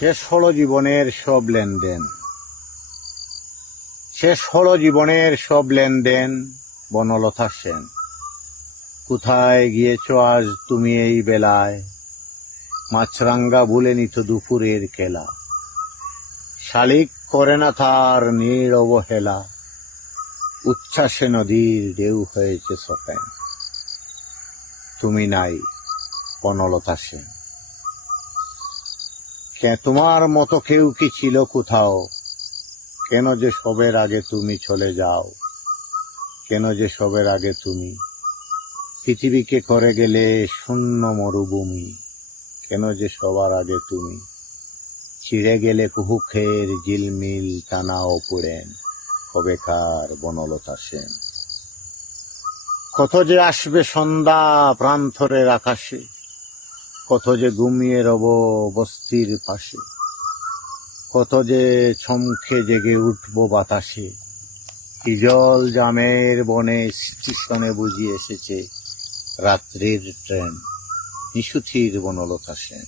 শেষ হলো জীবনের সব লেনদেন, শেষ হলো জীবনের সব লেনদেন। বনলতা সেন, কোথায় গিয়েছ আজ তুমি এই বেলায়? মাছরাঙ্গা ভুলে নিত দুপুরের খেলা, শালিক করে না তার নীড় অবহেলা। উচ্ছ্বাসে নদীর ঢেউ হয়েছে সফেন, তুমি নাই বনলতা সেন। তোমার মতো কেউ কি ছিল কোথাও? কেন যে সবের আগে তুমি চলে যাও? কেন যে সবের আগে তুমি পৃথিবীকে করে গেলে শূন্য মরুভূমি? কেন যে সবার আগে তুমি ছিঁড়ে গেলে কুহুকের ঝিলমিল টানা অপুরেন? কবেকার বনলতা সেন। কত যে আসবে সন্ধ্যা প্রান্তরের আকাশে, কত যে ঘুমিয়ে রব বস্তির পাশে, কত যে চমকে জেগে উঠব বাতাসে। হিজল জামের বনে স্টেশনে বুঝি এসেছে রাত্রির ট্রেন। নিশুতির বনলতা সেন।